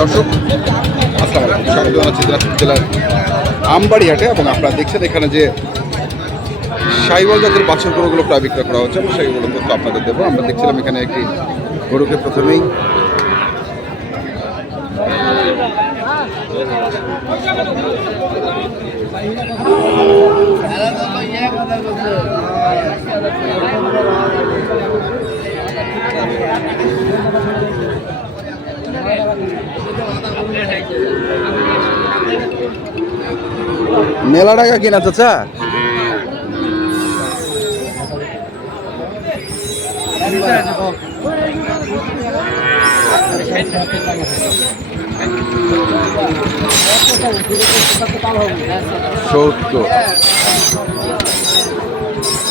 দর্শক, আসসালামু জেলার আমবাড়ি হাটে এবং আপনারা দেখছেন এখানে যে সাইবল জাতের বাছুর গরুগুলো প্রায় বিক্রয় করা হচ্ছে। আমি সেইগুলো তথ্য আপনাদের দেবো। আমরা দেখছিলাম এখানে একটি গরুকে প্রথমেই মেলা টাকা কিনা, চাচা? সত্তর।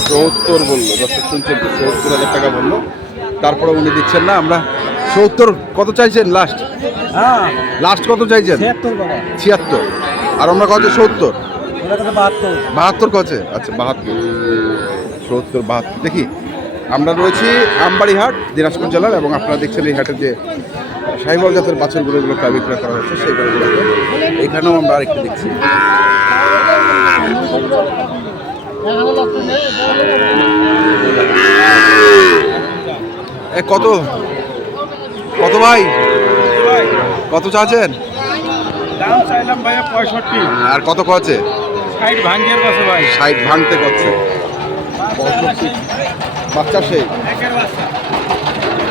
সত্তর বলল দর্শক শুনছেন তো সত্তর হাজার টাকা বলল। তারপরে উনি দিচ্ছেন না, আমরা সত্তর কত চাইছেন লাস্ট হ্যাঁ। লাস্ট কত চাইছেন? ছিয়াত্তর আর আমরা কত? সত্তর। বাহাত্তর। কছে আচ্ছা বাহাত্তর। সত্তর বাহাত্তর। দেখি আমরা রয়েছি আমবাড়িহাট দিনাজপুর জেলার এবং আপনারা দেখছেন এই হাটের যে সাইবল জাতের বাছরগুলোগুলো প্রায় বিক্রয় করা হচ্ছে সেই গরুগুলোকে এখানেও আমরা আরেকটু দেখছি। কত? কত ভাই? কত চাচ্ছেন? দাম চাইলাম ভাইয়া পঁয়ষট্টি। আর কত ভাঙ্গিয়ে বসে ভাই। ষাট ভাঙতে করছে পঁয়ষট্টি। বাচ্চা সেই?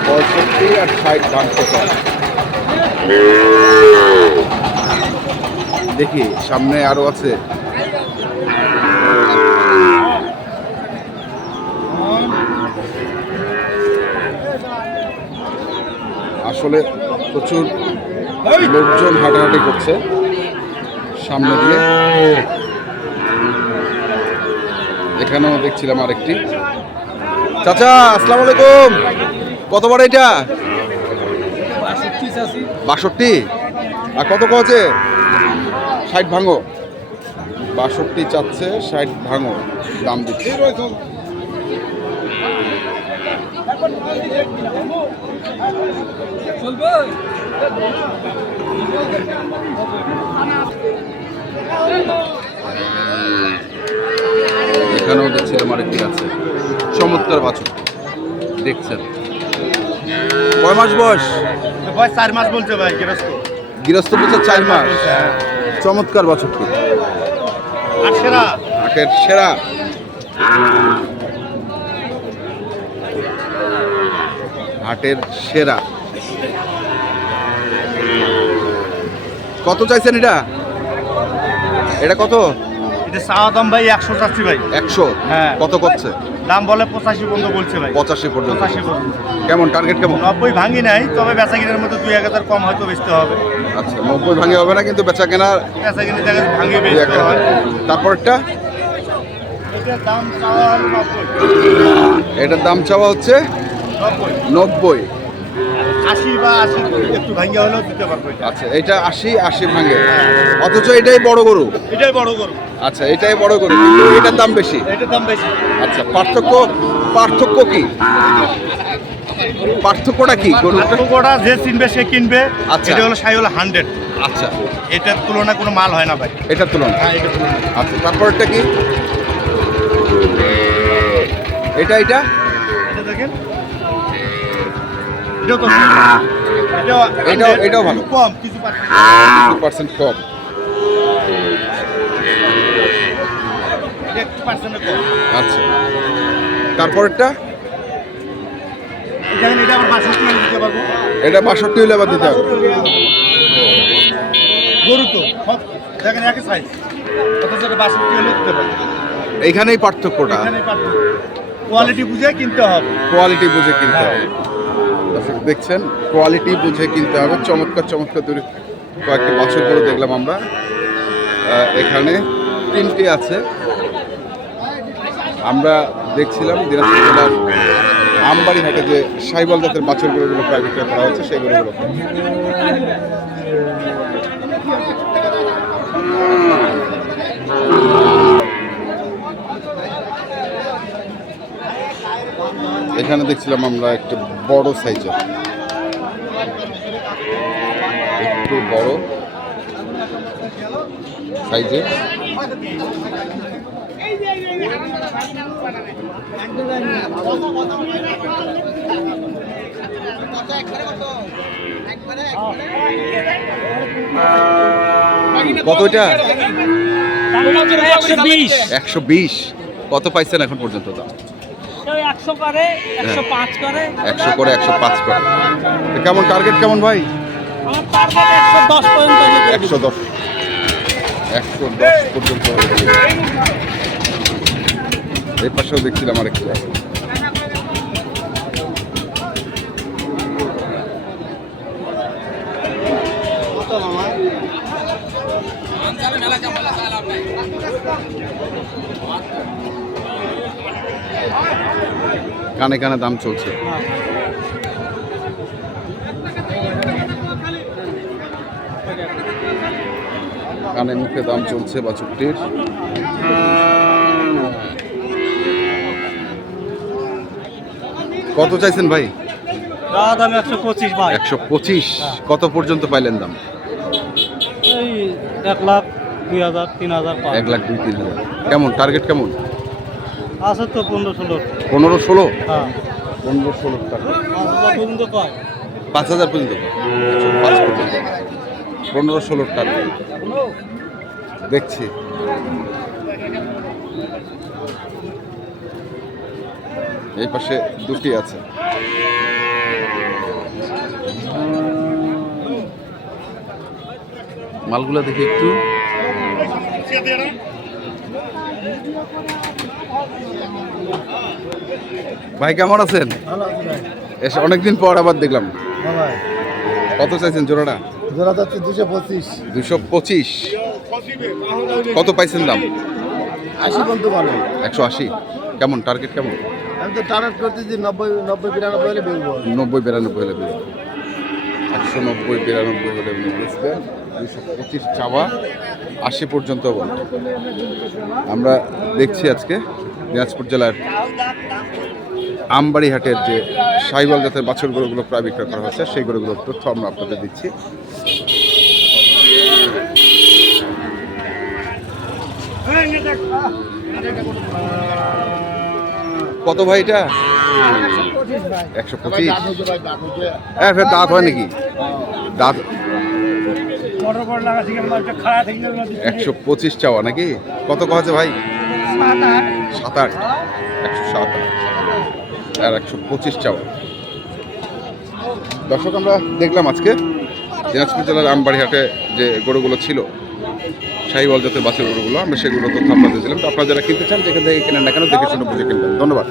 পঁয়ষট্টি আর ষাট ভাঙতে দেখি সামনে আরও আছে। আসলে প্রচুর লোকজন হাঁটাহাঁটি করছে সামনে দিয়ে। এখানেও দেখছিলাম আরেকটি। চাচা আসসালামু আলাইকুম। কত বড় এটা? বাষট্টি বাষট্টি? আর কত কছে ষাট ভাঙো। বাষট্টি চাচ্ছে ষাট ভাঙো। দাম দিচ্ছে। এখানেও দেখছিলাম আরেকটি আছে। চমৎকার বাছুর। দেখছেন। কয় মাস বয়স? ভাই চার মাস বলছে ভাই গৃহস্থ। গৃহস্থ বছর চার মাস। চমৎকার বাছুরটি। আর সেরা? হাটের সেরা। হাটের সেরা। কত চাইছেন এটা? এটা কত? এটা চাওয়া দাম ভাই একশো চাচ্ছি ভাই। একশো? হ্যাঁ। কত করছে? দাম বলে পঁচাশি পর্যন্ত বলছে ভাই। পঁচাশি পর্যন্ত। পঁচাশি পর্যন্ত। কেমন? টার্গেট কেমন? নব্বই ভাঙি নাই তবে বেচা কিনার মধ্যে দুই এক হাজার কম হয়তো বেচতে হবে। আচ্ছা নব্বই ভাঙে হবে না কিন্তু বেচা কেনার বেচা কিনে দেখা এক বেচতে হয় তারপরটা? এটার দাম চাওয়া হচ্ছে নব্বই। আশি বা আশি একটু ভাঙ্গা হলেও দিতে পারব আচ্ছা এটা আশি আশি ভাঙে অথচ এটাই বড় গরু? এটাই বড় গরু। আচ্ছা এটাই বড় গরু কিন্তু এটার দাম বেশি। এটার দাম বেশি। আচ্ছা পার্থক্য পার্থক্য কি? পার্থক্যটা কি পার্থক্যটা যে চিনবে সে কিনবে। আচ্ছা। এটা হলো সাই হলো হান্ড্রেড। আচ্ছা। এটার তুলনায় কোনো মাল হয় না ভাই। এটার তুলনা হ্যাঁ এটা তুলনা আচ্ছা তারপরটা কি? এটা? এটা দেখেন। এটাও এটাও ভালো। কম কিছু পার্সেন্ট কম। আচ্ছা। এটা বাষট্টি হলে আবার দিতে হবে। গরু তো সব দেখেন একই সাইজ অথচ এটা বাষট্টি হলে দিতে পারব। এইখানেই পার্থক্যটা। কোয়ালিটি বুঝে কিনতে হবে। কোয়ালিটি বুঝে কিনতে হবে। দেখছেন কোয়ালিটি বুঝে কিনতে হবে। চমৎকার চমৎকার দূরে কয়েকটি বছর দেখলাম আমরা। এখানে তিনটি আছে। আমরা দেখছিলাম দিনাজপুর জেলার আমবাড়ি হাটে যে সাইবল জাতের বাছুর গরুগুলো প্রায় করা হচ্ছে সেই গরুগুলো এখানে দেখছিলাম আমরা একটা বড় সাইজের একটু বড় সাইজে কত এটা? একশো বিশ। কত পাইছেন এখন পর্যন্ত দাম? একশো করে একশো পাঁচ করে। একশো করে একশো পাঁচ করে। কেমন টার্গেট কেমন ভাই? আমার টার্গেট একশো দশ পর্যন্ত একশো দশ। একশো দশ পর্যন্ত এই পাশেও দেখছিলাম আরেকটু। আছে কানে কানে দাম চলছে। কানে মুখে দাম চলছে বাছুরটির কত চাইছেন ভাই? দাম একশো পঁচিশ ভাই। একশো পঁচিশ। কত পর্যন্ত পাইলেন দাম? এই এক লাখ দুই হাজার তিন হাজার এক লাখ দুই তিন হাজার। কেমন? টার্গেট কেমন? আছে তো পনেরো ষোলো। পনেরো ষোলো? হ্যাঁ। পনেরো ষোলো টার্গেট পাঁচ হাজার পর্যন্ত পায় পাঁচ হাজার পর্যন্ত। পাঁচ পর্যন্ত। পনেরো ষোলো টার্গেট দেখছি। এই পাশে দুটি আছে। মালগুলা দেখি একটু। ভাই কেমন আছেন? এসে অনেকদিন পর আবার দেখলাম। কত চাইছেন জোড়াটা? জোড়া যাচ্ছে দুশো পঁচিশ। দুশো পঁচিশ। কত পাইছেন দাম? আশি পর্যন্ত ভালো একশো আশি। কেমন? টার্গেট কেমন? আমি তো টার্গেট করতেছি নব্বই নব্বই বিরানব্বই হলে বেরবো নব্বই বিরানব্বই হলে বেরোবে একশো নব্বই বিরানব্বই হলে বেচবেন দুশো পঁচিশ চাওয়া আশি পর্যন্ত আমরা দেখছি আজকে। দিনাজপুর জেলার আমবাড়ি হাটের যে সাইবল জাতের বাছুর গরুগুলো প্রায় বিক্রয় করা হচ্ছে সেই গরুগুলোর তথ্য আমরা আপনাদের দিচ্ছি। কত ভাই এটা? একশো পঁচিশ। হ্যাঁ ফের দাঁত হয় নাকি? দাঁত একশো পঁচিশ চাওয়া নাকি? কত কছে ভাই? সাত আট। একশো সাত। আর একশো পঁচিশ চাওয়া। দর্শক, আমরা দেখলাম আজকে দিনাজপুর জেলার আমবাড়ি হাটে যে গরুগুলো ছিল, শাহিওয়াল জাতের বাসের গরুগুলো, আমরা সেগুলো তথ্য আপনাদের দিলাম। তো আপনারা যারা কিনতে চান, যেখান থেকে কেনেন না কেন, দেখে শুনে বুঝে কিনবেন। ধন্যবাদ।